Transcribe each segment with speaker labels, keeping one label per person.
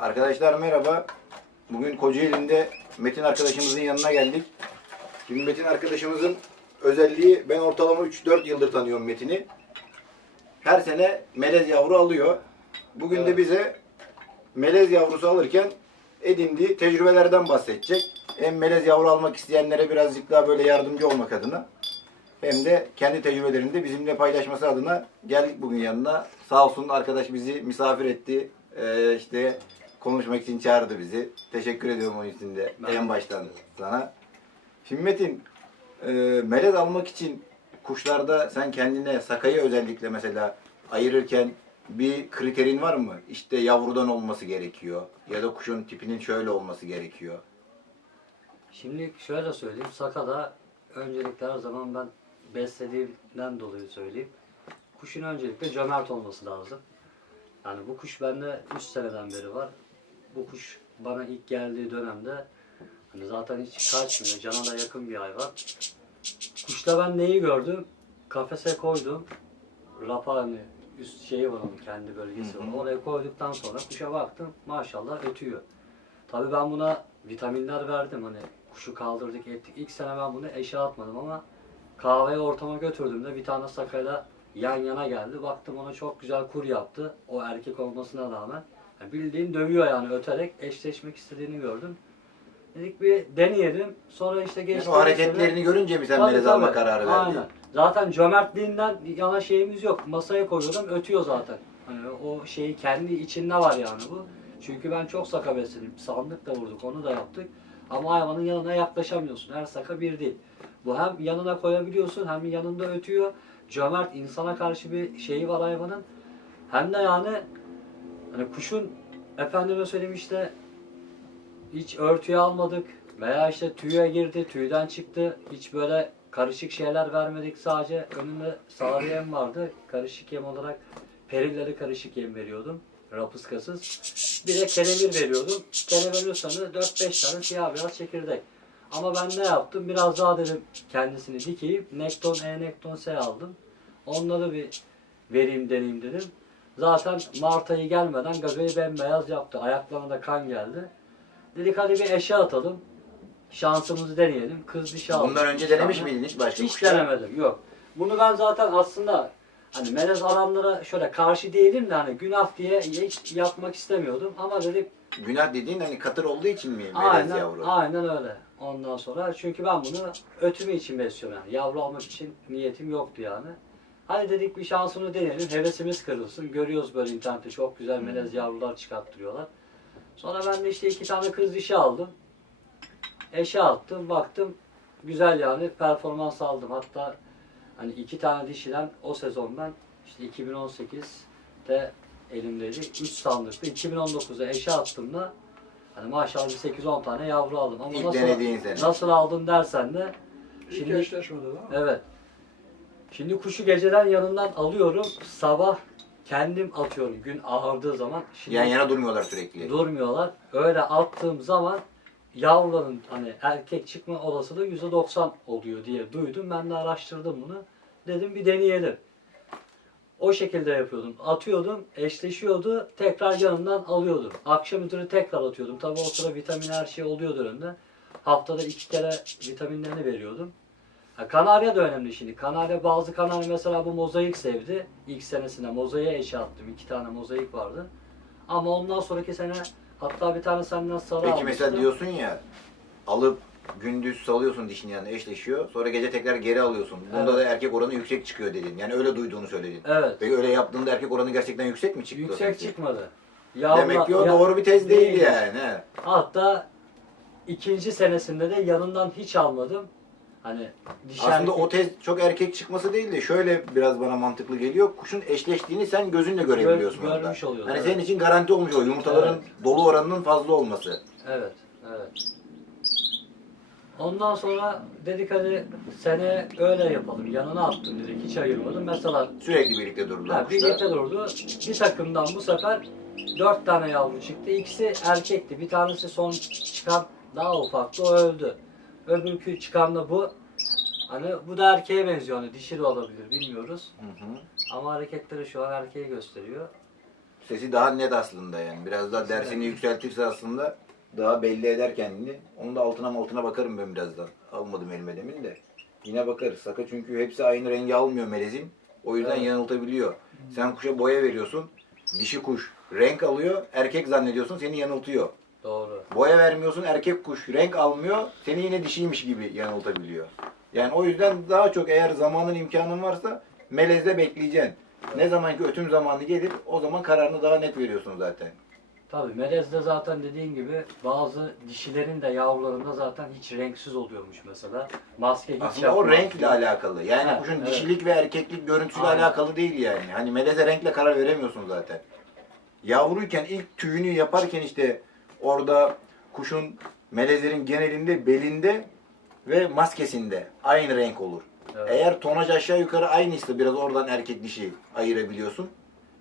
Speaker 1: Arkadaşlar merhaba. Bugün Kocaeli'nde Metin arkadaşımızın yanına geldik. Şimdi Metin arkadaşımızın özelliği ben ortalama 3-4 yıldır tanıyorum Metin'i. Her sene melez yavru alıyor. Bugün de bize melez yavrusu alırken edindiği tecrübelerden bahsedecek. Hem melez yavru almak isteyenlere birazcık daha böyle yardımcı olmak adına hem de kendi tecrübelerini de bizimle paylaşması adına geldik bugün yanına. Sağ olsun arkadaş bizi misafir etti. Ee, işte konuşmak için çağırdı bizi. Teşekkür ediyorum onun için de
Speaker 2: Ben
Speaker 1: en baştan sana. Şimdi Metin, e, melez almak için kuşlarda sen kendine sakayı özellikle mesela ayırırken bir kriterin var mı? İşte yavrudan olması gerekiyor ya da kuşun tipinin şöyle olması gerekiyor.
Speaker 2: Şimdi şöyle söyleyeyim. Sakada öncelikle her zaman ben beslediğimden dolayı söyleyeyim. Kuşun öncelikle cömert olması lazım. Yani bu kuş bende 3 seneden beri var. Bu kuş bana ilk geldiği dönemde hani zaten hiç kaçmıyor. Cana da yakın bir hayvan. Kuşta ben neyi gördüm? Kafese koydum. Rapa hani üst şeyi var onun kendi bölgesi var. Oraya koyduktan sonra kuşa baktım. Maşallah ötüyor. Tabii ben buna vitaminler verdim hani kuşu kaldırdık ettik. İlk sene ben bunu eşe atmadım ama kahveye ortama götürdüğümde bir tane sakayla yan yana geldi. Baktım ona çok güzel kur yaptı. O erkek olmasına rağmen. Yani bildiğin dövüyor yani öterek eşleşmek istediğini gördüm. Dedik bir deneyelim. Sonra işte geçti.
Speaker 1: o hareketlerini görünce mi sen
Speaker 2: Tabii, tabii.
Speaker 1: alma kararı verdin?
Speaker 2: Aynen. Zaten cömertliğinden yana şeyimiz yok. Masaya koyuyorum ötüyor zaten. Hani o şeyi kendi içinde var yani bu. Çünkü ben çok saka besledim. Sandık da vurduk onu da yaptık. Ama hayvanın yanına yaklaşamıyorsun. Her saka bir değil. Bu hem yanına koyabiliyorsun hem yanında ötüyor. Cömert insana karşı bir şeyi var hayvanın. Hem de yani hani kuşun efendime söyleyeyim işte hiç örtüye almadık veya işte tüye girdi, tüyden çıktı. Hiç böyle karışık şeyler vermedik. Sadece önünde sarı yem vardı. Karışık yem olarak perileri karışık yem veriyordum. Rapıskasız. Bir de kenevir veriyordum. Kenevirin sanı 4-5 tane siyah beyaz çekirdek. Ama ben ne yaptım? Biraz daha dedim kendisini dikeyim. Nekton E, Nekton S aldım. Onları bir vereyim deneyeyim dedim. Zaten Mart ayı gelmeden gagayı bembeyaz yaptı. Ayaklarına da kan geldi. Dedik hadi bir eşe atalım. Şansımızı deneyelim. Kız dişi aldık.
Speaker 1: Bundan önce denemiş miydin hiç başka
Speaker 2: Hiç
Speaker 1: kuşlar?
Speaker 2: denemedim yok. Bunu ben zaten aslında hani melez alanlara şöyle karşı değilim de hani günah diye hiç yapmak istemiyordum. Ama dedik
Speaker 1: Günah dediğin hani katır olduğu için mi melez
Speaker 2: aynen,
Speaker 1: yavru?
Speaker 2: aynen öyle. Ondan sonra çünkü ben bunu ötümü için besliyorum yani. Yavru almak için niyetim yoktu yani. Hadi dedik bir şansını deneyelim. Hevesimiz kırılsın. Görüyoruz böyle internette çok güzel
Speaker 1: Hmm.
Speaker 2: melez yavrular çıkarttırıyorlar. Sonra ben de işte iki tane kız dişi aldım. Eşe attım. Baktım güzel yani performans aldım. Hatta hani iki tane dişiden o sezon ben işte 2018'de elimdeydi. 3 sandıklı. 2019'da eşe attığımda hani maşallah bir 8-10 tane yavru aldım. Ama
Speaker 1: İlk
Speaker 2: nasıl,
Speaker 1: denediğin sene.
Speaker 2: nasıl aldın dersen de
Speaker 3: İlk
Speaker 2: Şimdi-
Speaker 3: eşleşmedi değil mi?
Speaker 2: Evet. Şimdi kuşu geceden yanından alıyorum. Sabah kendim atıyorum gün ağırdığı zaman. Şimdi
Speaker 1: Yan yana durmuyorlar sürekli.
Speaker 2: durmuyorlar. Öyle attığım zaman yavruların hani erkek çıkma olasılığı %90 oluyor diye duydum. Ben de araştırdım bunu. Dedim bir deneyelim. O şekilde yapıyordum. Atıyordum, eşleşiyordu. Tekrar yanından alıyordum. Akşam üzeri tekrar atıyordum. Tabii o sıra vitamin her şey oluyordu önünde. Haftada iki kere vitaminlerini veriyordum. Ha, kanarya da önemli şimdi. Kanarya bazı kanarya mesela bu mozaik sevdi. İlk senesinde mozaiğe eşe attım. İki tane mozaik vardı. Ama ondan sonraki sene hatta bir tane senden sarı
Speaker 1: Peki
Speaker 2: almıştım.
Speaker 1: mesela diyorsun ya alıp gündüz salıyorsun dişinin yanına eşleşiyor. Sonra gece tekrar geri alıyorsun. Bunda
Speaker 2: Evet.
Speaker 1: da erkek oranı yüksek çıkıyor dedin. Yani öyle duyduğunu söyledin.
Speaker 2: Evet.
Speaker 1: Peki öyle yaptığında erkek oranı gerçekten yüksek mi çıktı?
Speaker 2: Yüksek çıkmadı. Yavru-
Speaker 1: Demek ki o
Speaker 2: ya-
Speaker 1: doğru bir tez değil
Speaker 2: değil.
Speaker 1: yani. he.
Speaker 2: Hatta ikinci senesinde de yanından hiç almadım. Hani dişi
Speaker 1: Aslında
Speaker 2: erkek-
Speaker 1: o tez çok erkek çıkması değil de şöyle biraz bana mantıklı geliyor. Kuşun eşleştiğini sen gözünle görebiliyorsun
Speaker 2: Gör-
Speaker 1: orada.
Speaker 2: görmüş oluyorsun,
Speaker 1: Hani
Speaker 2: evet.
Speaker 1: senin için garanti olmuş oluyor. Yumurtaların dolu oranının fazla olması.
Speaker 2: Evet, evet. Ondan sonra dedik hadi sene öyle yapalım. Yanına attım dedik. Hiç ayırmadım. Mesela
Speaker 1: Sürekli birlikte durdular
Speaker 2: ha,
Speaker 1: kuşlar.
Speaker 2: birlikte durdu. Bir takımdan bu sefer dört tane yavru çıktı. İkisi erkekti. Bir tanesi son çıkan daha ufaktı. O öldü. Öbürkü çıkan da bu. Hani bu da erkeğe benziyor. Hani dişi de olabilir bilmiyoruz.
Speaker 1: Hı hı.
Speaker 2: Ama hareketleri şu an erkeği gösteriyor.
Speaker 1: Sesi daha net aslında yani. Biraz daha dersini yükseltirse aslında daha belli eder kendini. Onun da altına altına bakarım ben birazdan. Almadım elime demin de. Yine bakarız. Saka çünkü hepsi aynı rengi almıyor melezin. O yüzden
Speaker 2: Evet.
Speaker 1: yanıltabiliyor. Sen kuşa boya veriyorsun. Dişi kuş renk alıyor. Erkek zannediyorsun seni yanıltıyor.
Speaker 2: Doğru.
Speaker 1: Boya vermiyorsun erkek kuş renk almıyor. Seni yine dişiymiş gibi yanıltabiliyor. Yani o yüzden daha çok eğer zamanın imkanın varsa melezde bekleyeceksin. Ne zaman ki ötüm zamanı gelir o zaman kararını daha net veriyorsun zaten.
Speaker 2: Tabii melezde zaten dediğin gibi bazı dişilerin de yavrularında zaten hiç renksiz oluyormuş mesela. Maske hiç
Speaker 1: Aslında o renkle alakalı. Yani
Speaker 2: Ha,
Speaker 1: kuşun
Speaker 2: evet.
Speaker 1: dişilik ve erkeklik görüntüsüyle
Speaker 2: Aynen.
Speaker 1: alakalı değil yani. Hani meleze renkle karar veremiyorsun zaten. Yavruyken ilk tüyünü yaparken işte orada kuşun melezlerin genelinde belinde ve maskesinde aynı renk olur.
Speaker 2: Evet.
Speaker 1: Eğer tonaj aşağı yukarı aynıysa biraz oradan erkek dişi ayırabiliyorsun.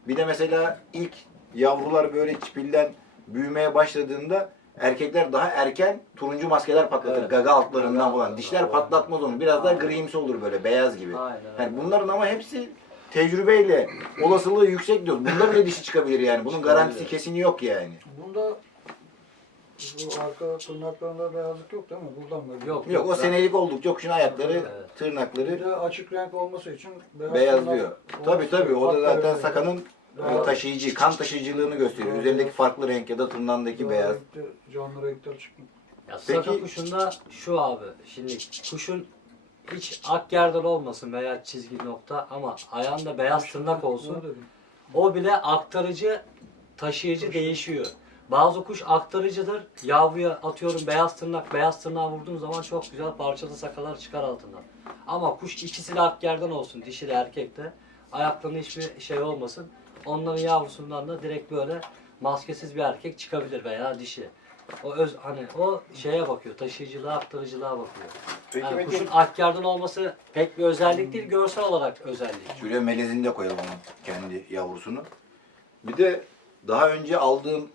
Speaker 1: Bir de mesela ilk yavrular böyle çipilden büyümeye başladığında erkekler daha erken turuncu maskeler patlatır.
Speaker 2: Evet.
Speaker 1: Gaga altlarından
Speaker 2: Gaga
Speaker 1: falan. Dişler
Speaker 2: aynen.
Speaker 1: patlatmaz onu. Biraz daha grimsi olur böyle beyaz gibi.
Speaker 2: Aynen.
Speaker 1: Yani bunların ama hepsi tecrübeyle olasılığı yüksek diyoruz. Bunların da dişi çıkabilir yani. Bunun garantisi kesini yok yani.
Speaker 3: Bunda bu arka tırnaklarında beyazlık yok değil mi? Buradan böyle.
Speaker 2: Yok.
Speaker 1: Yok o senelik oldukça kuşun ayakları,
Speaker 2: Evet.
Speaker 3: Bir
Speaker 1: tırnakları
Speaker 3: de açık renk olması için beyaz
Speaker 1: beyazlıyor.
Speaker 3: tırnak
Speaker 1: Tabii
Speaker 3: olması
Speaker 1: tabii o da zaten sakanın e, taşıyıcı, kan taşıyıcılığını gösteriyor.
Speaker 3: Evet.
Speaker 1: Üzerindeki farklı renk ya da tırnağındaki
Speaker 3: daha
Speaker 1: beyaz.
Speaker 3: renkli, canlı renkler çıkmış.
Speaker 2: Ya
Speaker 1: Peki-
Speaker 2: saka kuşunda şu abi. Şimdi kuşun hiç ak gerdan olmasın veya çizgi nokta ama ayağında beyaz tırnak olsun.
Speaker 3: Ne dedim?
Speaker 2: O bile aktarıcı, taşıyıcı değişiyor. Bazı kuş aktarıcıdır. Yavruya atıyorum beyaz tırnak, beyaz tırnağı vurduğun zaman çok güzel parçalı sakalar çıkar altından. Ama kuş ikisi de akgerdan olsun, dişi de erkek de. Ayaklarında hiçbir şey olmasın. Onların yavrusundan da direkt böyle maskesiz bir erkek çıkabilir veya dişi. O öz hani o şeye bakıyor, taşıyıcılığa, aktarıcılığa bakıyor.
Speaker 1: Peki
Speaker 2: Yani kuşun akgerdan olması pek bir özellik değil, görsel olarak özellik.
Speaker 1: şuraya melezini de koyalım onun kendi yavrusunu. Bir de daha önce aldığın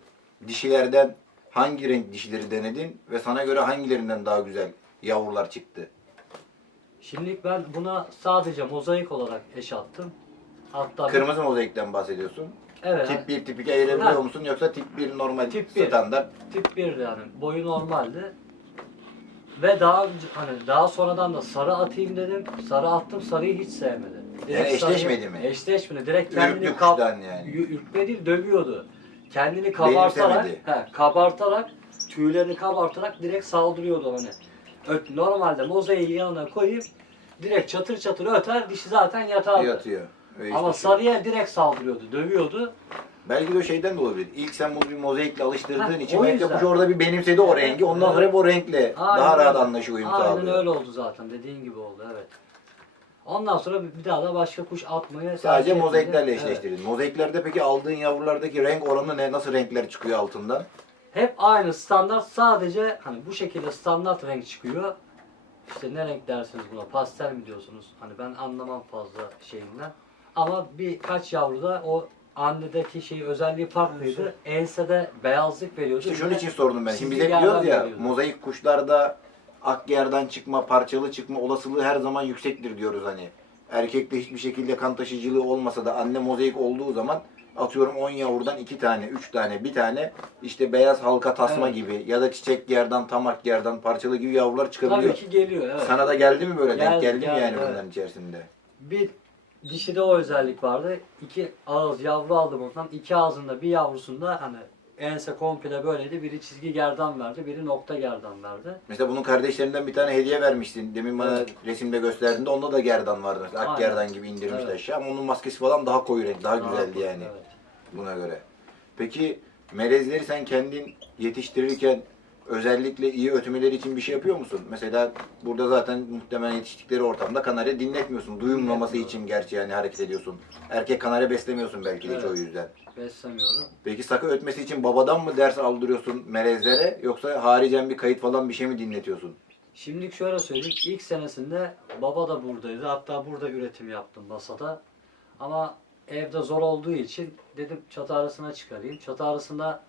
Speaker 1: dişilerden hangi renk dişileri denedin ve sana göre hangilerinden daha güzel yavrular çıktı?
Speaker 2: Şimdilik ben buna sadece mozaik olarak eş attım. Hatta
Speaker 1: Kırmızı mozaikten bahsediyorsun.
Speaker 2: evet,
Speaker 1: Tip 1, tip 2 ayırabiliyor
Speaker 2: Ha.
Speaker 1: musun yoksa tip 1 normal
Speaker 2: Tip bir.
Speaker 1: standart?
Speaker 2: tip 1 yani boyu normaldi. Ve daha önce hani daha sonradan da sarı atayım dedim. Sarı attım sarıyı hiç sevmedi.
Speaker 1: Yani eşleşmedi mi?
Speaker 2: Eşleşmedi. Direkt
Speaker 1: Ürktü
Speaker 2: kendini kap
Speaker 1: kuştan yani.
Speaker 2: Ü- ürkme değil dövüyordu. Kendini kabartarak, he, kabartarak, tüylerini kabartarak direkt saldırıyordu hani. Ö- Normalde mozaiği yanına koyup direkt çatır çatır öter, dişi zaten yatardı.
Speaker 1: Yatıyor. Ve
Speaker 2: Ama sarıya direkt saldırıyordu, dövüyordu.
Speaker 1: Belki de o şeyden de olabilir. İlk sen bunu bir mozaikle alıştırdığın
Speaker 2: Ha,
Speaker 1: için
Speaker 2: o
Speaker 1: belki de
Speaker 2: yüzden.
Speaker 1: kuş orada bir benimsedi o rengi. Ondan sonra hep o renkle
Speaker 2: Aynen
Speaker 1: daha rahat
Speaker 2: öyle.
Speaker 1: anlaşıyor, uyum
Speaker 2: Aynen
Speaker 1: sağlıyor.
Speaker 2: öyle oldu zaten. Dediğin gibi oldu evet. Ondan sonra bir daha da başka kuş atmayı
Speaker 1: Sadece
Speaker 2: tercih
Speaker 1: mozaiklerle
Speaker 2: etmedim. Evet.
Speaker 1: eşleştirdin. Mozaiklerde peki aldığın yavrulardaki renk oranı ne? Nasıl renkler çıkıyor altından?
Speaker 2: Hep aynı standart sadece hani bu şekilde standart renk çıkıyor. İşte ne renk dersiniz buna? Pastel mi diyorsunuz? Hani ben anlamam fazla şeyinden. Ama birkaç yavruda o annedeki şey özelliği farklıydı. Ensede beyazlık veriyordu.
Speaker 1: İşte
Speaker 2: Bir
Speaker 1: şunun
Speaker 2: de
Speaker 1: için sordum ben. Şimdi biz hep diyoruz ya
Speaker 2: veriyordu.
Speaker 1: mozaik kuşlarda ak yerden çıkma, parçalı çıkma olasılığı her zaman yüksektir diyoruz hani. Erkekte hiçbir şekilde kan taşıyıcılığı olmasa da anne mozaik olduğu zaman atıyorum 10 yavrudan 2 tane, 3 tane, bir tane işte beyaz halka tasma
Speaker 2: Evet.
Speaker 1: gibi ya da çiçek yerden, tamak yerden, parçalı gibi yavrular çıkabiliyor.
Speaker 2: Tabii ki geliyor evet.
Speaker 1: Sana da geldi mi böyle? Denk
Speaker 2: Geldi,
Speaker 1: geldi mi
Speaker 2: geldi,
Speaker 1: yani
Speaker 2: evet.
Speaker 1: bunların içerisinde?
Speaker 2: Bir dişide o özellik vardı. İki ağız yavru aldım ondan. İki ağzında bir yavrusunda hani ense komple böyleydi. Biri çizgi gerdan verdi, biri nokta gerdan verdi.
Speaker 1: Mesela bunun kardeşlerinden bir tane hediye vermiştin. Demin bana
Speaker 2: Evet.
Speaker 1: resimde gösterdiğinde onda da gerdan vardı. Ak
Speaker 2: Aynen.
Speaker 1: gerdan gibi indirmişti
Speaker 2: Evet.
Speaker 1: aşağı ama onun maskesi falan daha koyu renk, daha güzeldi yani
Speaker 2: Evet.
Speaker 1: buna göre. Peki melezleri sen kendin yetiştirirken özellikle iyi ötmeleri için bir şey yapıyor musun? Mesela burada zaten muhtemelen yetiştikleri ortamda kanarya dinletmiyorsun. Duyulmaması için gerçi yani hareket ediyorsun. Erkek kanarya beslemiyorsun belki de hiç
Speaker 2: Evet.
Speaker 1: o yüzden.
Speaker 2: Beslemiyorum.
Speaker 1: Peki sakı ötmesi için babadan mı ders aldırıyorsun melezlere yoksa haricen bir kayıt falan bir şey mi dinletiyorsun?
Speaker 2: Şimdilik şöyle söyleyeyim. İlk senesinde baba da buradaydı. Hatta burada üretim yaptım masada. Ama evde zor olduğu için dedim çatı arasına çıkarayım. Çatı arasında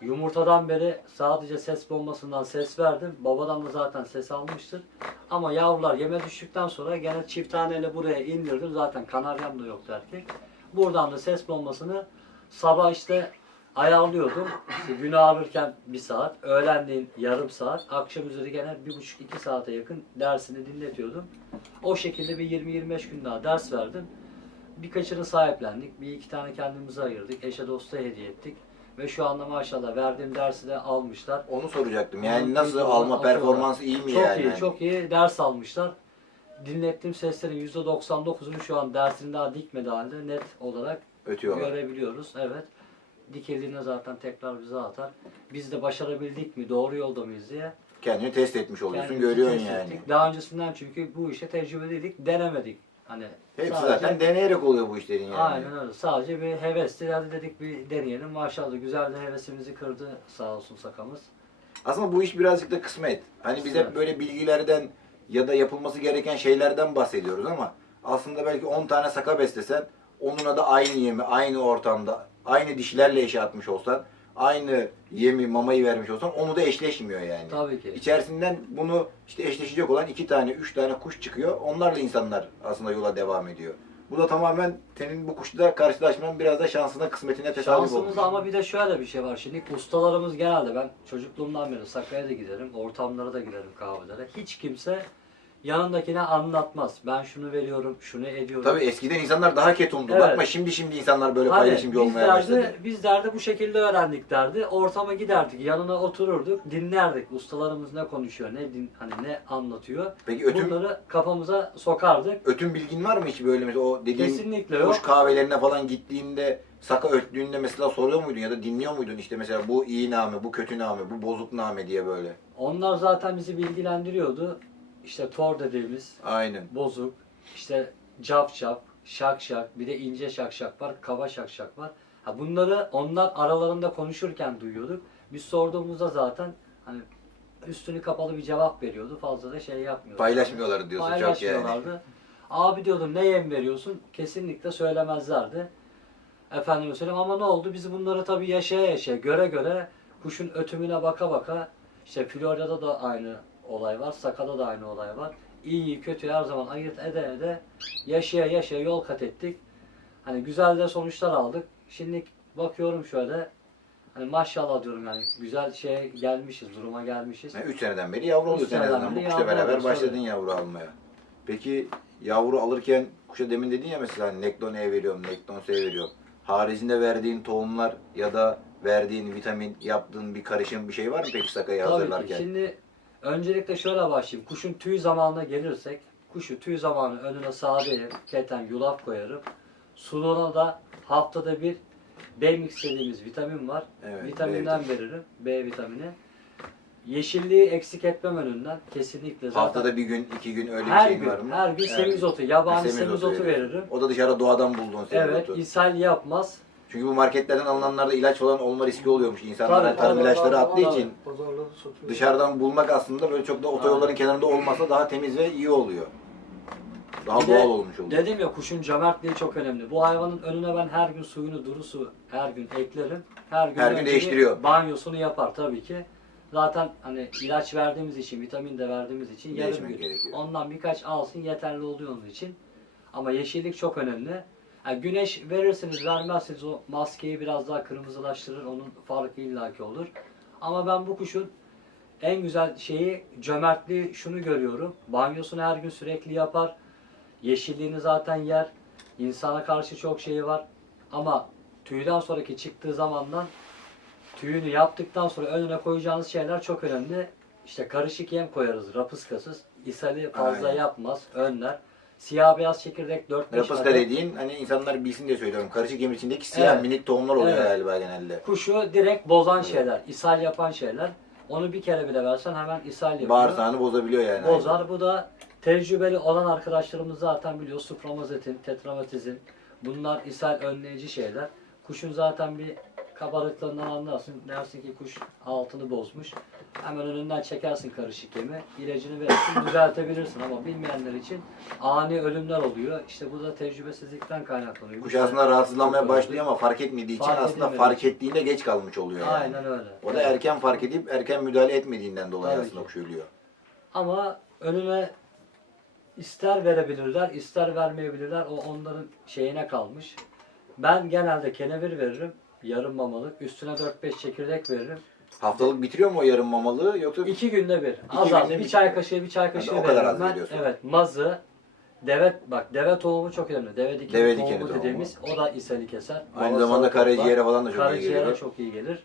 Speaker 2: yumurtadan beri sadece ses bombasından ses verdim. Babadan da zaten ses almıştır. Ama yavrular yeme düştükten sonra gene çift taneyle buraya indirdim. Zaten kanaryam da yoktu erkek. Buradan da ses bombasını Sabah işte ayarlıyordum. İşte gün ağrırken bir saat, öğlenleyin yarım saat, akşam üzeri gene bir buçuk iki saate yakın dersini dinletiyordum. O şekilde bir 20-25 gün daha ders verdim. Birkaçını sahiplendik. Bir iki tane kendimize ayırdık. Eşe dosta hediye ettik. Ve şu anda maşallah verdiğim dersi de almışlar.
Speaker 1: Onu soracaktım. Yani nasıl alma performansı iyi mi
Speaker 2: Çok
Speaker 1: yani?
Speaker 2: iyi, çok iyi ders almışlar. Dinlettiğim seslerin %99'unu şu an dersini daha dikmedi halde net olarak
Speaker 1: Ötüyorlar.
Speaker 2: görebiliyoruz. Evet. Dikildiğinde zaten tekrar bize atar. Biz de başarabildik mi, doğru yolda mıyız diye.
Speaker 1: Kendini test etmiş oluyorsun,
Speaker 2: kendimizi
Speaker 1: görüyorsun
Speaker 2: test
Speaker 1: yani.
Speaker 2: ettik. Daha öncesinden çünkü bu işe tecrübeliydik, denemedik. Hani
Speaker 1: Hepsi
Speaker 2: sadece-
Speaker 1: zaten deneyerek oluyor bu işlerin yani.
Speaker 2: Aynen öyle. Sadece bir hevesti. Hadi dedik bir deneyelim. Maşallah güzel de hevesimizi kırdı sağ olsun sakamız.
Speaker 1: Aslında bu iş birazcık da kısmet. Hani biz hep böyle bilgilerden ya da yapılması gereken şeylerden bahsediyoruz ama aslında belki 10 tane saka beslesen onunla da aynı yemi, aynı ortamda, aynı dişilerle eşe atmış olsan, aynı yemi, mamayı vermiş olsan onu da eşleşmiyor yani.
Speaker 2: Tabii ki.
Speaker 1: İçerisinden bunu işte eşleşecek olan iki tane, üç tane kuş çıkıyor. Onlarla insanlar aslında yola devam ediyor. Bu da tamamen senin bu kuşla karşılaşman biraz da şansına, kısmetine tesadüf olmuş.
Speaker 2: Şansımız ama bir de şöyle bir şey var. Şimdi ustalarımız genelde ben çocukluğumdan beri Sakarya'ya da giderim, ortamlara da giderim kahvelere. Hiç kimse yanındakine anlatmaz. Ben şunu veriyorum, şunu ediyorum.
Speaker 1: Tabii eskiden insanlar daha ketumdu.
Speaker 2: Evet.
Speaker 1: Bakma şimdi şimdi insanlar böyle
Speaker 2: Hani
Speaker 1: paylaşımcı olmaya
Speaker 2: biz
Speaker 1: başladı.
Speaker 2: derdi, biz derdi bu şekilde öğrendik derdi. Ortama giderdik, yanına otururduk, dinlerdik. Ustalarımız ne konuşuyor, ne din, hani ne anlatıyor.
Speaker 1: Peki ötüm
Speaker 2: Bunları kafamıza sokardık.
Speaker 1: ötüm bilgin var mı hiç böyle mesela o dediğin
Speaker 2: Kesinlikle yok.
Speaker 1: kuş kahvelerine falan gittiğinde saka öttüğünde mesela soruyor muydun ya da dinliyor muydun işte mesela bu iyi name, bu kötü name, bu bozuk name diye böyle.
Speaker 2: Onlar zaten bizi bilgilendiriyordu. İşte tor dediğimiz
Speaker 1: Aynen.
Speaker 2: bozuk, işte cap cap, şak şak, bir de ince şak şak var, kaba şak şak var. Ha bunları onlar aralarında konuşurken duyuyorduk. Biz sorduğumuzda zaten hani üstünü kapalı bir cevap veriyordu. Fazla da şey yapmıyordu.
Speaker 1: Paylaşmıyorlar diyorsun çok yani.
Speaker 2: Paylaşmıyorlardı. Abi diyordum ne yem veriyorsun? Kesinlikle söylemezlerdi. Efendim söyleyeyim ama ne oldu? Biz bunları tabii yaşaya yaşaya, göre göre kuşun ötümüne baka baka işte Florya'da da aynı olay var, Saka'da da aynı olay var. İyi kötü her zaman ayırt ede ede yaşaya yaşaya yol kat ettik. Hani güzel de sonuçlar aldık. Şimdi bakıyorum şöyle hani maşallah diyorum yani güzel şeye gelmişiz, duruma gelmişiz.
Speaker 1: 3 seneden beri yavru
Speaker 2: Üç
Speaker 1: oluyorsun en
Speaker 2: seneden
Speaker 1: azından. Bu kuşla beraber başladın yavru almaya. Peki yavru alırken kuşa demin dedin ya mesela Nekton E veriyorum, Nekton S veriyorum. Haricinde verdiğin tohumlar ya da verdiğin vitamin, yaptığın bir karışım bir şey var mı peki sakayı
Speaker 2: Tabii ki.
Speaker 1: hazırlarken?
Speaker 2: Şimdi öncelikle şöyle başlayayım. Kuşun tüy zamanına gelirsek, kuşu tüy zamanı önüne sade keten, yulaf koyarım. Suluğuna da haftada bir B-mix dediğimiz vitamin var.
Speaker 1: Evet,
Speaker 2: Vitaminden
Speaker 1: B
Speaker 2: veririm. B vitamini. Yeşilliği eksik etmem önünden. Kesinlikle zaten.
Speaker 1: Haftada bir gün, iki gün öyle bir
Speaker 2: her
Speaker 1: şeyin
Speaker 2: gün,
Speaker 1: var mı?
Speaker 2: her gün
Speaker 1: Evet.
Speaker 2: semizotu, yabani
Speaker 1: Semizotu
Speaker 2: semizotu veririm.
Speaker 1: O da dışarıda doğadan bulduğun
Speaker 2: Evet,
Speaker 1: semizotu.
Speaker 2: ishal yapmaz.
Speaker 1: Çünkü bu marketlerden alınanlarda ilaç falan olma riski oluyormuş. İnsanlar
Speaker 2: Tabii,
Speaker 1: tarım ilaçları attığı için dışarıdan bulmak aslında böyle çok da otoyolların kenarında olmasa daha temiz ve iyi oluyor. Daha
Speaker 2: Bir de
Speaker 1: doğal olmuş oluyor.
Speaker 2: Dedim ya kuşun cömertliği çok önemli. Bu hayvanın önüne ben her gün suyunu duru su her gün eklerim. Her gün,
Speaker 1: Her gün değiştiriyor.
Speaker 2: Banyosunu yapar tabii ki. Zaten hani ilaç verdiğimiz için, vitamin de verdiğimiz için yarım
Speaker 1: Değişmek
Speaker 2: gün.
Speaker 1: gerekiyor.
Speaker 2: Ondan birkaç alsın yeterli oluyor onun için. Ama yeşillik çok önemli. Yani güneş verirsiniz, vermezseniz o maskeyi biraz daha kırmızılaştırır. Onun farkı illaki olur. Ama ben bu kuşun en güzel şeyi cömertliği şunu görüyorum. Banyosunu her gün sürekli yapar. Yeşilliğini zaten yer. İnsana karşı çok şeyi var. Ama tüyden sonraki çıktığı zamandan tüyünü yaptıktan sonra önüne koyacağınız şeyler çok önemli. İşte karışık yem koyarız rapıskasız. İshali fazla
Speaker 1: Aynen.
Speaker 2: yapmaz, önler. Siyah beyaz çekirdek 4-5
Speaker 1: Rapaska
Speaker 2: adet.
Speaker 1: dediğin hani insanlar bilsin diye söylüyorum. Karışık yemin içindeki siyah
Speaker 2: Evet.
Speaker 1: minik tohumlar oluyor
Speaker 2: Evet.
Speaker 1: galiba genelde.
Speaker 2: Kuşu direkt bozan şeyler, ishal yapan şeyler. Onu bir kere bile versen hemen ishal yapıyor.
Speaker 1: Bağırsağını bozabiliyor yani.
Speaker 2: Bozar. Bu da tecrübeli olan arkadaşlarımız zaten biliyor. Supramazetin, tetramatizin. Bunlar ishal önleyici şeyler. Kuşun zaten bir kabarıklığından anlarsın. Dersin ki kuş altını bozmuş. Hemen önünden çekersin karışık yemi. ilacını verirsin, düzeltebilirsin ama bilmeyenler için ani ölümler oluyor. İşte bu da tecrübesizlikten kaynaklanıyor.
Speaker 1: Kuş aslında rahatsızlanmaya başlıyor ama fark etmediği için
Speaker 2: Fark
Speaker 1: aslında fark ettiğinde geç kalmış oluyor yani.
Speaker 2: Aynen öyle.
Speaker 1: O da erken fark edip erken müdahale etmediğinden dolayı
Speaker 2: Tabii
Speaker 1: aslında
Speaker 2: ki.
Speaker 1: kuş ölüyor.
Speaker 2: Ama önüne ister verebilirler, ister vermeyebilirler. O onların şeyine kalmış. Ben genelde kenevir veririm. Yarım mamalık. Üstüne 4-5 çekirdek veririm.
Speaker 1: Haftalık bitiriyor mu o yarım mamalığı yoksa
Speaker 2: İki günde bir. Az az.
Speaker 1: günde
Speaker 2: Bir
Speaker 1: bir-
Speaker 2: çay kaşığı, bir çay kaşığı
Speaker 1: o kadar
Speaker 2: veririm
Speaker 1: az
Speaker 2: ben.
Speaker 1: veriyorsun.
Speaker 2: Evet. Mazı, deve, bak deve tohumu çok önemli. Deve dikeni
Speaker 1: Deve
Speaker 2: tohumu
Speaker 1: dikeni tohumu.
Speaker 2: dediğimiz o da ishali keser.
Speaker 1: aynı
Speaker 2: Bana
Speaker 1: zamanda karaciğere falan da çok iyi
Speaker 2: Karaciğere
Speaker 1: geliyor.
Speaker 2: çok iyi gelir.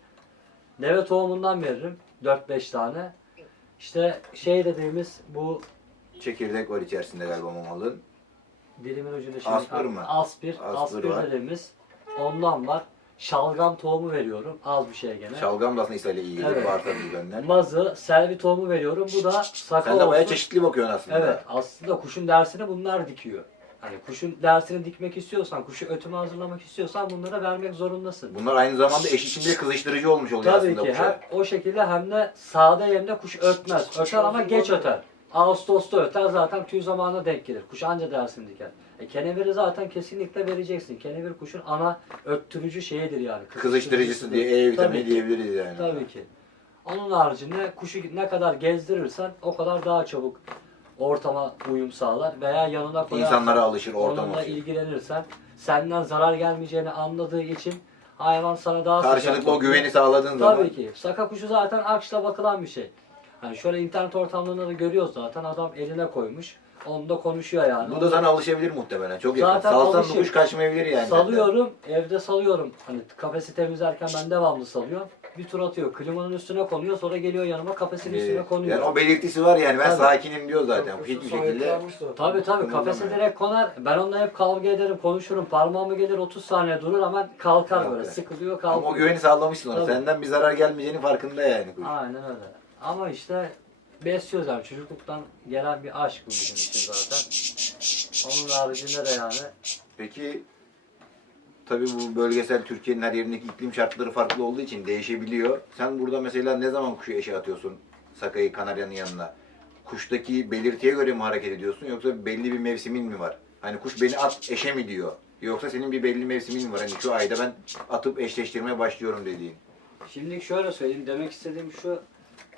Speaker 2: Deve tohumundan veririm. 4-5 tane. İşte şey dediğimiz bu
Speaker 1: Çekirdek var içerisinde galiba mamalığın.
Speaker 2: dilimin ucunda şimdi
Speaker 1: Aspir mi?
Speaker 2: Aspir,
Speaker 1: Aspir
Speaker 2: aspir,
Speaker 1: var.
Speaker 2: dediğimiz ondan var. Şalgam tohumu veriyorum. Az bir şey gene.
Speaker 1: Şalgam da aslında ishale iyi gelir.
Speaker 2: Evet.
Speaker 1: Bağırsak düzenler.
Speaker 2: Mazı, selvi tohumu veriyorum. Bu da saka
Speaker 1: Sen de bayağı
Speaker 2: olsun.
Speaker 1: çeşitli bakıyorsun aslında.
Speaker 2: Evet aslında kuşun dersini bunlar dikiyor. Hani kuşun dersini dikmek istiyorsan, kuşu ötüme hazırlamak istiyorsan bunlara vermek zorundasın.
Speaker 1: Bunlar aynı zamanda eş içinde kızıştırıcı olmuş oluyor
Speaker 2: Tabii
Speaker 1: aslında
Speaker 2: ki
Speaker 1: kuşa.
Speaker 2: hem o şekilde hem de sağda yerinde kuş ötmez. Öter ama geç öter. Ağustos'ta öter zaten tüy zamanına denk gelir. Kuş anca dersini diker. E, keneviri zaten kesinlikle vereceksin. Kenevir kuşun ana öttürücü şeyidir yani.
Speaker 1: Kızıştırıcısı diye E vitamini diyebiliriz yani.
Speaker 2: Tabii ki. Onun haricinde kuşu ne kadar gezdirirsen o kadar daha çabuk ortama uyum sağlar veya yanına koyarsan
Speaker 1: İnsanlara alışır, ortam
Speaker 2: onunla ilgilenirsen senden zarar gelmeyeceğini anladığı için hayvan sana daha sıcak
Speaker 1: Karşılıklı o
Speaker 2: bakıyor.
Speaker 1: güveni sağladığın zaman
Speaker 2: Tabii ki. Saka kuşu zaten akçla bakılan bir şey. Hani şöyle internet ortamlarında da görüyoruz zaten adam eline koymuş. Onda konuşuyor yani.
Speaker 1: bu da sana alışabilir muhtemelen. Çok yakın.
Speaker 2: Zaten
Speaker 1: Salsan bu kuş kaçmayabilir yani.
Speaker 2: Salıyorum, evde salıyorum. Hani kafesi temizlerken ben devamlı salıyorum. Bir tur atıyor, klimanın üstüne konuyor, sonra geliyor yanıma kafesin
Speaker 1: Ee,
Speaker 2: üstüne konuyor.
Speaker 1: Yani o belirtisi var yani ben
Speaker 2: Tabii.
Speaker 1: sakinim diyor zaten.
Speaker 3: Kuşu
Speaker 1: Hiçbir şekilde.
Speaker 2: Tabii tabii
Speaker 1: Kımıldamıyor.
Speaker 2: kafese direkt konar. Ben onunla hep kavga ederim, konuşurum. Parmağımı gelir 30 saniye durur hemen kalkar böyle.
Speaker 1: Kalkar.
Speaker 2: Sıkılıyor
Speaker 1: ama
Speaker 2: kalkıyor.
Speaker 1: o güveni sağlamışsın ona.
Speaker 2: Tabii.
Speaker 1: Senden bir zarar gelmeyeceğinin farkında yani kuş.
Speaker 2: Aynen öyle. Ama işte besliyoruz yani çocukluktan gelen bir aşk bu bizim için zaten. Onun haricinde de yani
Speaker 1: Peki tabii bu bölgesel Türkiye'nin her yerindeki iklim şartları farklı olduğu için değişebiliyor. Sen burada mesela ne zaman kuşu eşe atıyorsun Sakayı Kanarya'nın yanına? Kuştaki belirtiye göre mi hareket ediyorsun yoksa belli bir mevsimin mi var? Hani kuş beni at eşe mi diyor? Yoksa senin bir belli mevsimin mi var? Hani şu ayda ben atıp eşleştirmeye başlıyorum dediğin.
Speaker 2: Şimdi şöyle söyleyeyim demek istediğim şu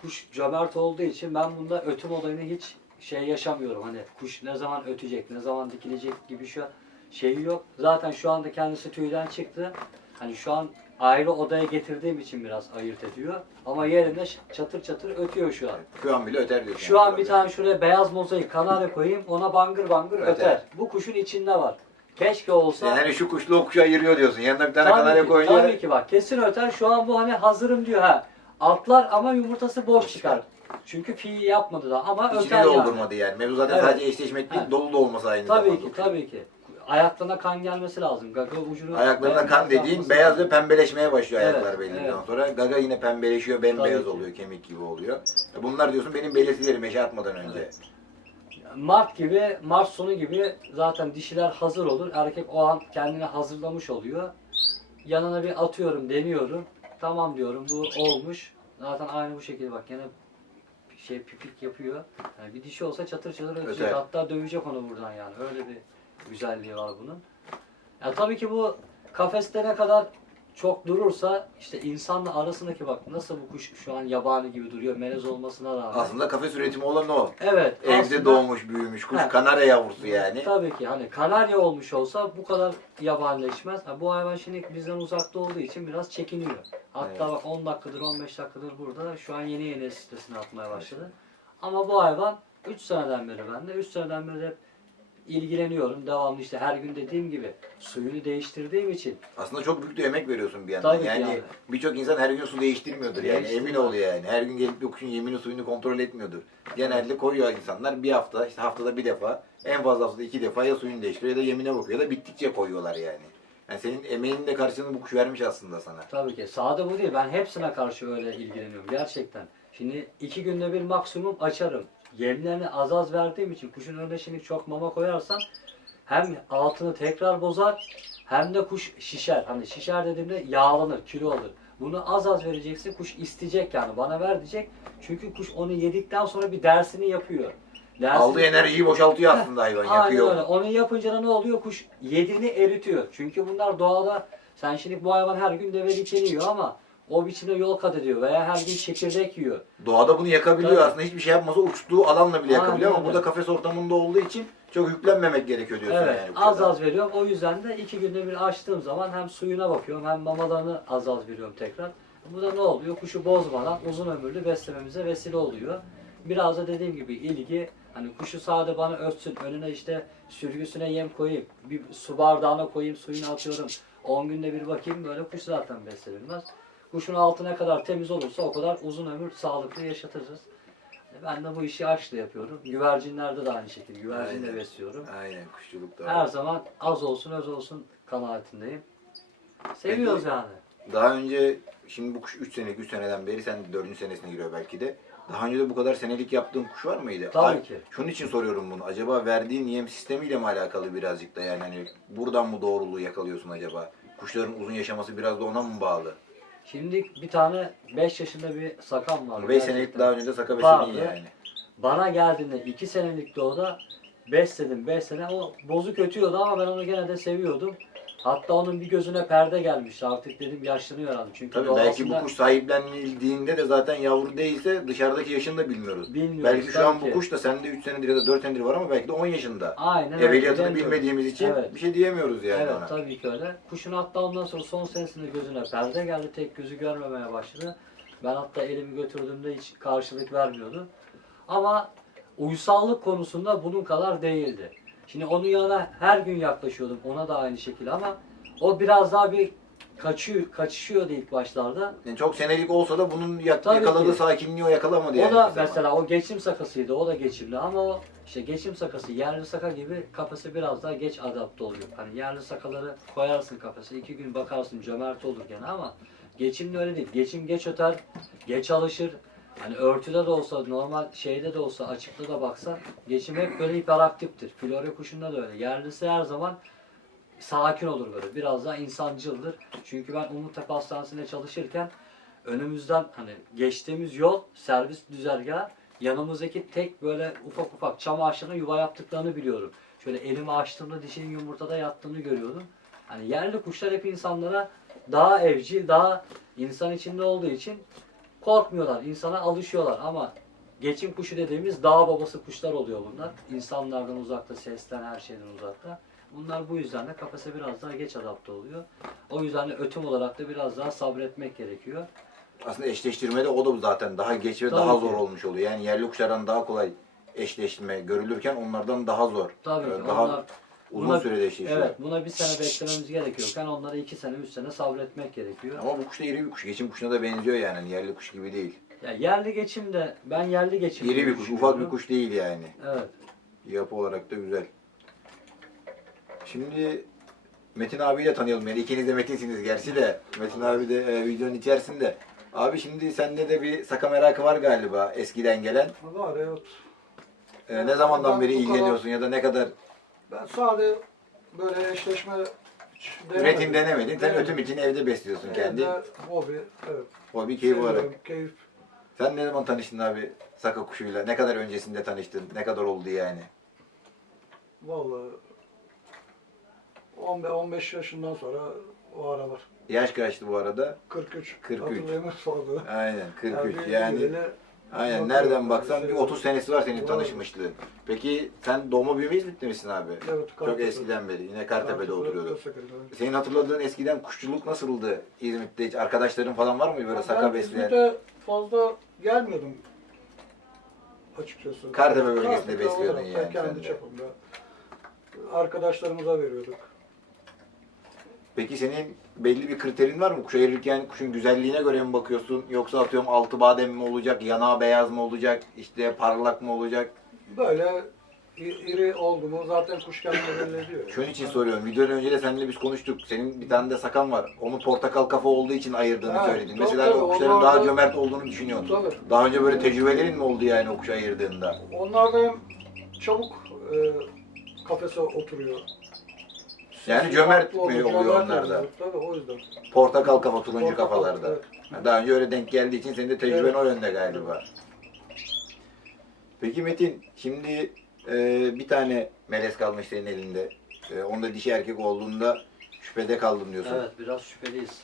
Speaker 2: kuş cömert olduğu için ben bunda ötüm olayını hiç şey yaşamıyorum. Hani kuş ne zaman ötecek, ne zaman dikilecek gibi şu şeyi yok. Zaten şu anda kendisi tüyden çıktı. Hani şu an ayrı odaya getirdiğim için biraz ayırt ediyor. Ama yerinde çatır çatır ötüyor şu an.
Speaker 1: Şu an bile öter diyorsun.
Speaker 2: Şu an bir tane şuraya beyaz mozaik kanarya koyayım ona bangır bangır
Speaker 1: Öter.
Speaker 2: öter. Bu kuşun içinde var. Keşke olsa.
Speaker 1: Yani şu kuşla o kuşu ayırıyor diyorsun. Yanına bir tane
Speaker 2: Tabii
Speaker 1: kanarya koyuyor.
Speaker 2: Tabii ki bak kesin öter. Şu an bu hani hazırım diyor ha. Atlar ama yumurtası boş çıkar. Çünkü fi yapmadı da ama öter yani.
Speaker 1: doldurmadı yani. Mevzu zaten
Speaker 2: Evet.
Speaker 1: sadece eşleşmek değil,
Speaker 2: Evet.
Speaker 1: dolu da olması aynı
Speaker 2: Tabii
Speaker 1: zamanda.
Speaker 2: ki tabii ki. Ayaklarına kan gelmesi lazım. Gaga ucunu
Speaker 1: Ayaklarında kan dediğin beyaz ve pembeleşmeye başlıyor
Speaker 2: Evet,
Speaker 1: ayaklar belli bir
Speaker 2: evet.
Speaker 1: sonra. Gaga yine pembeleşiyor, bembeyaz
Speaker 2: Tabii ki.
Speaker 1: oluyor, kemik gibi oluyor. E Bunlar diyorsun benim belirtilerim eşe atmadan önce.
Speaker 2: Mart gibi, Mart sonu gibi zaten dişiler hazır olur. Erkek o an kendini hazırlamış oluyor. Yanına bir atıyorum, deniyorum. Tamam diyorum bu olmuş. Zaten aynı bu şekilde bak gene şey pipik yapıyor. Yani bir dişi olsa çatır çatır ötecek.
Speaker 1: Öter.
Speaker 2: Hatta dövecek onu buradan yani. Öyle bir güzelliği var bunun. Ya tabii ki bu kafeste ne kadar çok durursa işte insanla arasındaki bak nasıl bu kuş şu an yabani gibi duruyor melez olmasına rağmen.
Speaker 1: Aslında kafes üretimi olan o.
Speaker 2: Evet.
Speaker 1: Evde
Speaker 2: aslında-
Speaker 1: doğmuş, büyümüş kuş,
Speaker 2: Ha.
Speaker 1: kanarya yavrusu yani.
Speaker 2: Tabii ki hani kanarya olmuş olsa bu kadar yabanileşmez. Ha, bu hayvan şimdi bizden uzakta olduğu için biraz çekiniyor. Hatta
Speaker 1: Evet.
Speaker 2: bak 10 dakikadır 15 dakikadır burada şu an yeni yeni sitesine atmaya başladı. Ama bu hayvan 3 seneden beri bende. 3 seneden beri hep ilgileniyorum. Devamlı işte her gün dediğim gibi suyunu değiştirdiğim için.
Speaker 1: Aslında çok büyük de emek veriyorsun bir yandan.
Speaker 2: Tabii ki
Speaker 1: yani
Speaker 2: yani.
Speaker 1: birçok insan her gün su değiştirmiyordur yani.
Speaker 2: Değiştirmez.
Speaker 1: Emin ol yani. Her gün gelip bir kuşun yemini suyunu kontrol etmiyordur. Genelde koyuyor insanlar bir hafta, işte haftada bir defa, en fazla haftada iki defa ya suyunu değiştiriyor ya da yemine bakıyor ya da bittikçe koyuyorlar yani. Yani senin emeğinin de karşılığını bu kuş vermiş aslında sana.
Speaker 2: Tabii ki. Sade bu değil. Ben hepsine karşı öyle ilgileniyorum. Gerçekten. Şimdi iki günde bir maksimum açarım. Yemlerini az az verdiğim için kuşun önüne şimdi çok mama koyarsan hem altını tekrar bozar hem de kuş şişer. Hani şişer dediğimde yağlanır, kilo alır. Bunu az az vereceksin. Kuş isteyecek yani. Bana ver diyecek. Çünkü kuş onu yedikten sonra bir dersini yapıyor. Dersini-
Speaker 1: Aldığı enerjiyi boşaltıyor aslında hayvan,
Speaker 2: Aynen
Speaker 1: yakıyor.
Speaker 2: öyle. Onu yapınca da ne oluyor? Kuş yediğini eritiyor. Çünkü bunlar doğada sen şimdi bu hayvan her gün deve dikeni yiyor ama o biçimde yol kat ediyor veya her gün çekirdek yiyor.
Speaker 1: Doğada bunu yakabiliyor
Speaker 2: Tabii.
Speaker 1: aslında. Hiçbir şey yapmasa uçtuğu alanla bile
Speaker 2: Aynen
Speaker 1: yakabiliyor ama
Speaker 2: öyle.
Speaker 1: burada kafes ortamında olduğu için çok yüklenmemek gerekiyor diyorsun
Speaker 2: Evet,
Speaker 1: yani.
Speaker 2: az
Speaker 1: kuşlara.
Speaker 2: az veriyorum. O yüzden de iki günde bir açtığım zaman hem suyuna bakıyorum hem mamalarını az az veriyorum tekrar. Bu da ne oluyor? Kuşu bozmadan uzun ömürlü beslememize vesile oluyor. Biraz da dediğim gibi ilgi, hani kuşu sade bana ötsün, önüne işte sürgüsüne yem koyayım, bir su bardağına koyayım, suyunu atıyorum. 10 günde bir bakayım böyle kuş zaten beslenilmez. Kuşun altı ne kadar temiz olursa o kadar uzun ömür sağlıklı yaşatırız. Ben de bu işi açla yapıyorum. Güvercinlerde de aynı şekilde. Güvercin de
Speaker 1: Aynen.
Speaker 2: besliyorum.
Speaker 1: Aynen kuşçulukta.
Speaker 2: Her zaman az olsun öz olsun kanaatindeyim. Seviyoruz
Speaker 1: Peki-
Speaker 2: yani.
Speaker 1: Daha önce şimdi bu kuş 3 senelik 3 seneden beri sen 4. senesine giriyor belki de. Daha önce de bu kadar senelik yaptığın kuş var mıydı?
Speaker 2: Tabii
Speaker 1: Ay-
Speaker 2: ki.
Speaker 1: Şunun için soruyorum bunu. Acaba verdiğin yem sistemiyle mi alakalı birazcık da yani hani buradan mı doğruluğu yakalıyorsun acaba? Kuşların uzun yaşaması biraz da ona mı bağlı?
Speaker 2: Şimdi bir tane 5 yaşında bir sakam var.
Speaker 1: 5 senelik daha önce de saka
Speaker 2: Vardı.
Speaker 1: besledin yani.
Speaker 2: Bana geldiğinde 2 senelik de o da besledim 5 sene. O bozuk ötüyordu ama ben onu gene de seviyordum. Hatta onun bir gözüne perde gelmişti artık dedim yaşlanıyor herhalde. Çünkü
Speaker 1: Tabii belki bu kuş sahiplenildiğinde de zaten yavru değilse dışarıdaki yaşını da bilmiyoruz.
Speaker 2: bilmiyoruz.
Speaker 1: Belki şu an bu kuş da sende 3 senedir ya da 4 senedir var ama belki de 10 yaşında.
Speaker 2: Aynen öyle,
Speaker 1: Evveliyatını
Speaker 2: bilemiyoruz.
Speaker 1: bilmediğimiz için
Speaker 2: Evet.
Speaker 1: bir şey diyemiyoruz yani
Speaker 2: evet
Speaker 1: ona.
Speaker 2: tabii ki öyle. Kuşun hatta ondan sonra son senesinde gözüne perde geldi. Tek gözü görmemeye başladı. Ben hatta elimi götürdüğümde hiç karşılık vermiyordu. Ama uysallık konusunda bunun kadar değildi. Şimdi onun yanına her gün yaklaşıyordum. Ona da aynı şekilde ama o biraz daha bir kaçıyor, kaçışıyordu ilk başlarda.
Speaker 1: Yani çok senelik olsa da bunun yak-
Speaker 2: Tabii
Speaker 1: yakaladığı
Speaker 2: ki.
Speaker 1: sakinliği o yakalamadı yani.
Speaker 2: o da
Speaker 1: zaman.
Speaker 2: mesela o geçim sakasıydı. O da geçimli ama o işte geçim sakası yerli saka gibi kafese biraz daha geç adapte oluyor. Hani yerli sakaları koyarsın kafese iki gün bakarsın cömert olur gene ama geçimli öyle değil. Geçim geç öter, geç alışır. Hani örtüde de olsa normal şeyde de olsa açıkta da baksan geçim hep böyle hiperaktiftir. Flore kuşunda da öyle. Yerlisi her zaman sakin olur böyle. Biraz daha insancıldır. Çünkü ben Umuttepe Hastanesi'nde çalışırken önümüzden hani geçtiğimiz yol servis düzergahı yanımızdaki tek böyle ufak ufak çam ağaçlarına yuva yaptıklarını biliyorum. Şöyle elimi açtığımda dişinin yumurtada yattığını görüyordum. Hani yerli kuşlar hep insanlara daha evcil, daha insan içinde olduğu için korkmuyorlar, insana alışıyorlar ama geçim kuşu dediğimiz dağ babası kuşlar oluyor bunlar. İnsanlardan uzakta, sesten her şeyden uzakta. Bunlar bu yüzden de kafese biraz daha geç adapte oluyor. O yüzden de ötüm olarak da biraz daha sabretmek gerekiyor.
Speaker 1: Aslında eşleştirmede o da zaten daha geç ve
Speaker 2: Tabii
Speaker 1: daha
Speaker 2: ki.
Speaker 1: zor olmuş oluyor. Yani yerli kuşlardan daha kolay eşleştirme görülürken onlardan daha zor.
Speaker 2: Tabii
Speaker 1: Ee,
Speaker 2: ki
Speaker 1: daha
Speaker 2: onlar
Speaker 1: uzun
Speaker 2: buna-
Speaker 1: sürede eşleşiyor.
Speaker 2: evet buna bir sene beklememiz gerekiyorken onlara iki sene, üç sene sabretmek gerekiyor.
Speaker 1: Ama bu kuş da iri bir kuş. Geçim kuşuna da benziyor yani. Hani yerli kuş gibi değil.
Speaker 2: Ya yerli geçim de ben yerli geçim
Speaker 1: İri bir kuş. Ufak bir kuş değil yani.
Speaker 2: Evet.
Speaker 1: Yapı olarak da güzel. Şimdi Metin abiyi de tanıyalım. Yani ikiniz de Metin'siniz gerçi de. Metin abi de e, videonun içerisinde. Abi şimdi sende de bir saka merakı var galiba eskiden gelen.
Speaker 3: Var evet.
Speaker 1: E, ne zamandan
Speaker 3: Ben
Speaker 1: beri ilgileniyorsun ya da ne kadar
Speaker 3: Ben sadece böyle eşleşme hiç
Speaker 1: üretim denemedin. Sen
Speaker 3: Denemedim.
Speaker 1: ötüm için evde besliyorsun kendi.
Speaker 3: Evde hobi, evet.
Speaker 1: Hobi keyif olarak.
Speaker 3: Seviyorum, Keyif.
Speaker 1: Sen ne zaman tanıştın abi saka kuşuyla? Ne kadar öncesinde tanıştın? Ne kadar oldu yani?
Speaker 3: Vallahi 15, 15 yaşından sonra o aralar.
Speaker 1: Yaş kaçtı bu arada?
Speaker 3: 43.
Speaker 1: 43.
Speaker 3: Hatırlayamaz fazla.
Speaker 1: Aynen 43
Speaker 3: bir
Speaker 1: yani.
Speaker 3: bileli
Speaker 1: Aynen nereden
Speaker 3: yani,
Speaker 1: baksan bir
Speaker 3: seviyorum.
Speaker 1: 30 senesi var senin tanışmışlığın. Peki sen doğma büyüme İzmitli misin abi?
Speaker 3: Evet,
Speaker 1: Çok eskiden beri yine Kartepe'de
Speaker 3: Kartepe,
Speaker 1: oturuyorduk. Senin hatırladığın eskiden kuşçuluk nasıldı İzmit'te hiç? Arkadaşların falan var mı böyle saka
Speaker 3: Ben
Speaker 1: besleyen?
Speaker 3: İzmit'e fazla gelmiyordum açıkçası.
Speaker 1: Kartepe bölgesinde
Speaker 3: Kartepe
Speaker 1: besliyordun
Speaker 3: olarak
Speaker 1: yani
Speaker 3: da
Speaker 1: sen
Speaker 3: Kendi
Speaker 1: de.
Speaker 3: çapımda. Arkadaşlarımıza veriyorduk.
Speaker 1: Peki senin belli bir kriterin var mı? Kuş ayırırken kuşun güzelliğine göre mi bakıyorsun? Yoksa atıyorum altı badem mi olacak, yanağı beyaz mı olacak, işte parlak mı olacak?
Speaker 3: Böyle iri oldu mu zaten kuş kendini belli ediyor.
Speaker 1: Şunun için soruyorum. Videodan önce de seninle biz konuştuk. Senin bir tane de sakan var. Onu portakal kafa olduğu için ayırdığını
Speaker 3: Evet,
Speaker 1: söyledin.
Speaker 3: tabii,
Speaker 1: Mesela
Speaker 3: tabii.
Speaker 1: o kuşların
Speaker 3: Onlar
Speaker 1: daha
Speaker 3: da-
Speaker 1: cömert olduğunu düşünüyorsun.
Speaker 3: Tabii.
Speaker 1: Daha önce böyle tecrübelerin mi oldu yani o kuşu ayırdığında?
Speaker 3: Onlar da hem çabuk e, kafese oturuyor.
Speaker 1: Yani
Speaker 3: Sesi
Speaker 1: cömert
Speaker 3: farklı
Speaker 1: mi
Speaker 3: oluyor,
Speaker 1: onlarda?
Speaker 3: oluyor. Tabii o yüzden.
Speaker 1: Portakal kafa, turuncu
Speaker 3: Portakal,
Speaker 1: kafalarda.
Speaker 3: evet.
Speaker 1: Daha önce öyle denk geldiği için senin de tecrüben
Speaker 3: Evet.
Speaker 1: o yönde galiba. Peki Metin, şimdi e, bir tane melez kalmış senin elinde. E, onda dişi erkek olduğunda şüphede kaldım diyorsun.
Speaker 2: Evet biraz şüpheliyiz.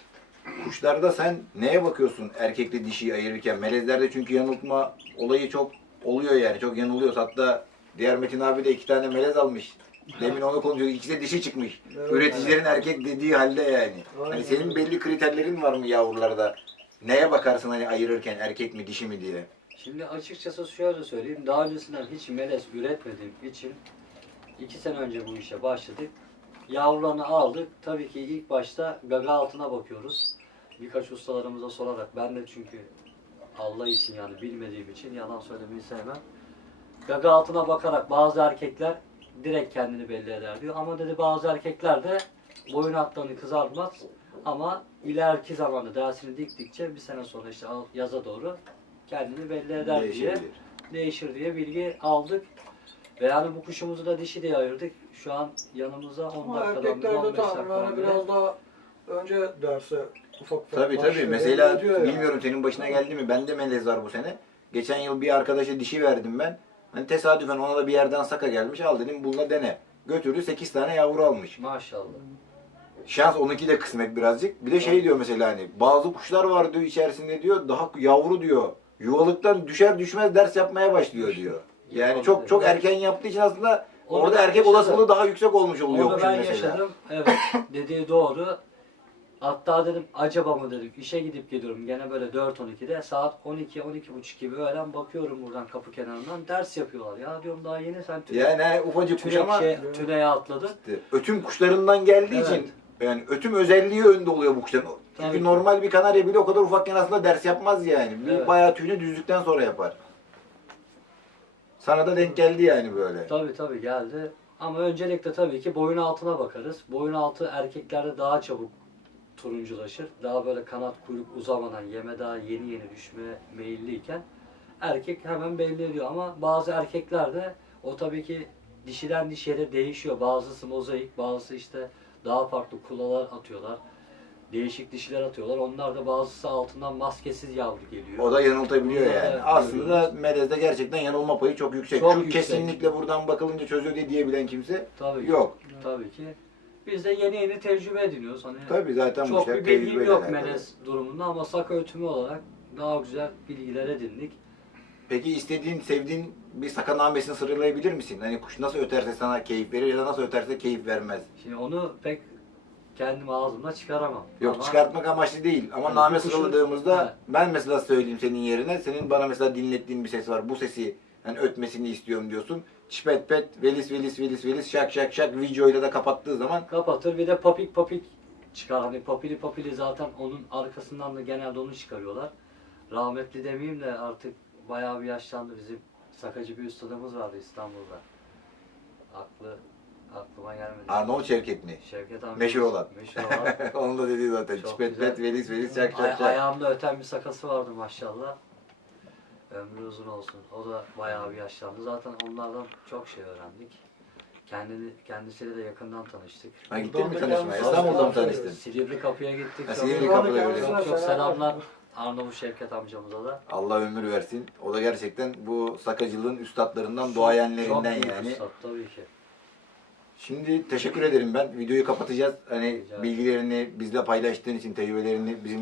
Speaker 1: kuşlarda sen neye bakıyorsun erkekle dişiyi ayırırken? Melezlerde çünkü yanıltma olayı çok oluyor yani. Çok yanılıyoruz. Hatta diğer Metin abi de iki tane melez almış. Demin onu konuşuyorduk. İkisi de dişi çıkmış.
Speaker 3: Evet.
Speaker 1: Üreticilerin erkek dediği halde yani.
Speaker 3: Aynen
Speaker 1: Hani senin belli kriterlerin var mı yavrularda? Neye bakarsın hani ayırırken erkek mi dişi mi diye?
Speaker 2: Şimdi açıkçası şöyle söyleyeyim. Daha öncesinden hiç melez üretmediğim için iki sene önce bu işe başladık. Yavrularını aldık. Tabii ki ilk başta gaga altına bakıyoruz. Birkaç ustalarımıza sorarak ben de çünkü Allah için yani bilmediğim için yalan söylemeyi sevmem. Gaga altına bakarak bazı erkekler direkt kendini belli eder diyor. Ama dedi bazı erkekler de boyun hatlarını kızartmaz. Ama ileriki zamanda dersini diktikçe bir sene sonra işte yaza doğru kendini belli eder diye değişir diye bilgi aldık. Ve yani bu kuşumuzu da dişi diye ayırdık. Şu an yanımıza 10
Speaker 3: Ama
Speaker 2: dakikadan
Speaker 3: erkeklerde
Speaker 2: 15 dakikadan
Speaker 3: tahminlerine biraz daha önce derse ufak ufak
Speaker 1: Tabii tabii.
Speaker 3: başlıyor,
Speaker 1: Mesela
Speaker 3: ediyor yani.
Speaker 1: bilmiyorum senin başına geldi mi? Bende melez var bu sene. Geçen yıl bir arkadaşa dişi verdim ben. Hani tesadüfen ona da bir yerden saka gelmiş. Al dedim bununla dene. Götürdü 8 tane yavru almış.
Speaker 2: Maşallah.
Speaker 1: Şans onunki de kısmet birazcık. Bir de şey diyor mesela hani bazı kuşlar var diyor içerisinde diyor daha yavru diyor. Yuvalıktan düşer düşmez ders yapmaya başlıyor diyor. Yani çok çok erken yaptığı için aslında orada erkek
Speaker 2: yaşadım.
Speaker 1: olasılığı daha yüksek olmuş oluyor
Speaker 2: Onu ben
Speaker 1: mesela.
Speaker 2: yaşadım. Evet. Dediği doğru. Hatta dedim acaba mı dedim işe gidip geliyorum gene böyle 4-12'de saat 12-12.30 gibi öğlen bakıyorum buradan kapı kenarından ders yapıyorlar. Ya diyorum daha yeni sen tüne,
Speaker 1: Yani he, ufacık kuş ama
Speaker 2: şey, tüneye atladın.
Speaker 1: işte ötüm kuşlarından geldiği
Speaker 2: Evet.
Speaker 1: için yani ötüm özelliği önde oluyor bu kuşların. Çünkü
Speaker 2: Tabii
Speaker 1: normal bir kanarya bile o kadar ufakken aslında ders yapmaz yani. Bir
Speaker 2: Evet.
Speaker 1: Bayağı tüyünü düzdükten sonra yapar. Sana da denk geldi yani böyle.
Speaker 2: Tabii tabii geldi. Ama öncelikle tabii ki boyun altına bakarız. Boyun altı erkeklerde daha çabuk turunculaşır. Daha böyle kanat kuyruk uzamadan yeme daha yeni yeni düşme meyilliyken erkek hemen belli ediyor. Ama bazı erkeklerde o tabii ki dişiden dişiye de değişiyor. Bazısı mozaik, bazısı işte daha farklı kulalar atıyorlar. Değişik dişiler atıyorlar. Onlar da bazısı altından maskesiz yavru geliyor.
Speaker 1: O da yanıltabiliyor yani.
Speaker 2: evet,
Speaker 1: Aslında
Speaker 2: görüyoruz.
Speaker 1: melezde gerçekten yanılma payı çok yüksek.
Speaker 2: Çok
Speaker 1: Şu
Speaker 2: yüksek.
Speaker 1: kesinlikle buradan bakılınca çözüyor diye diyebilen kimse
Speaker 2: Tabii ki.
Speaker 1: yok.
Speaker 2: Tabii ki. Biz de yeni yeni tecrübe ediniyoruz. Hani
Speaker 1: Tabii zaten bu
Speaker 2: Çok
Speaker 1: işler
Speaker 2: bir bilgim
Speaker 1: tecrübeyle
Speaker 2: yok
Speaker 1: alakalı.
Speaker 2: melez durumunda ama saka ötümü olarak daha güzel bilgiler edindik.
Speaker 1: Peki istediğin, sevdiğin bir sakanamesini sıralayabilir misin? Hani kuş nasıl öterse sana keyif verir ya da nasıl öterse keyif vermez.
Speaker 2: Şimdi onu pek kendim ağzımda çıkaramam.
Speaker 1: Yok
Speaker 2: Ama
Speaker 1: çıkartmak amaçlı değil ama
Speaker 2: Yani
Speaker 1: name
Speaker 2: kuşun-
Speaker 1: sıraladığımızda
Speaker 2: Evet.
Speaker 1: ben mesela söyleyeyim senin yerine. Senin bana mesela dinlettiğin bir ses var. Bu sesi hani ötmesini istiyorum diyorsun. Çipet pet, velis velis velis velis şak şak şak videoyla da kapattığı zaman
Speaker 2: kapatır bir de papik papik çıkar. Hani papili papili zaten onun arkasından da genelde onu çıkarıyorlar. Rahmetli demeyeyim de artık bayağı bir yaşlandı bizim sakacı bir ustadımız vardı İstanbul'da. Aklı aklıma gelmedi.
Speaker 1: Arnavut Şevket mi?
Speaker 2: Şevket amca.
Speaker 1: Meşhur olan.
Speaker 2: Meşhur olan.
Speaker 1: Onun da dediği zaten.
Speaker 2: Çok
Speaker 1: Çipet
Speaker 2: güzel.
Speaker 1: pet, velis velis şak
Speaker 2: Ay-
Speaker 1: şak şak.
Speaker 2: ayağımda öten bir sakası vardı maşallah. Ömrü uzun olsun. O da bayağı bir yaşlandı. Zaten onlardan çok şey öğrendik. Kendini kendisiyle de yakından tanıştık.
Speaker 1: Ha gittin mi tanışmaya? İstanbul'da mı tanıştın?
Speaker 2: Silivri kapıya gittik.
Speaker 1: Ha,
Speaker 2: Çok-
Speaker 1: Silivri kapıda öyle.
Speaker 3: kendisine
Speaker 2: Çok çok
Speaker 3: selam.
Speaker 2: selamlar Arnavut Şevket amcamıza da.
Speaker 1: Allah ömür versin. O da gerçekten bu sakacılığın üstadlarından,
Speaker 2: Çok
Speaker 1: duayenlerinden
Speaker 2: büyük
Speaker 1: yani.
Speaker 2: üstad, tabii ki.
Speaker 1: Şimdi teşekkür ederim ben. Videoyu kapatacağız. Hani
Speaker 2: Rica ederim.
Speaker 1: bilgilerini bizle paylaştığın için, tecrübelerini bizimle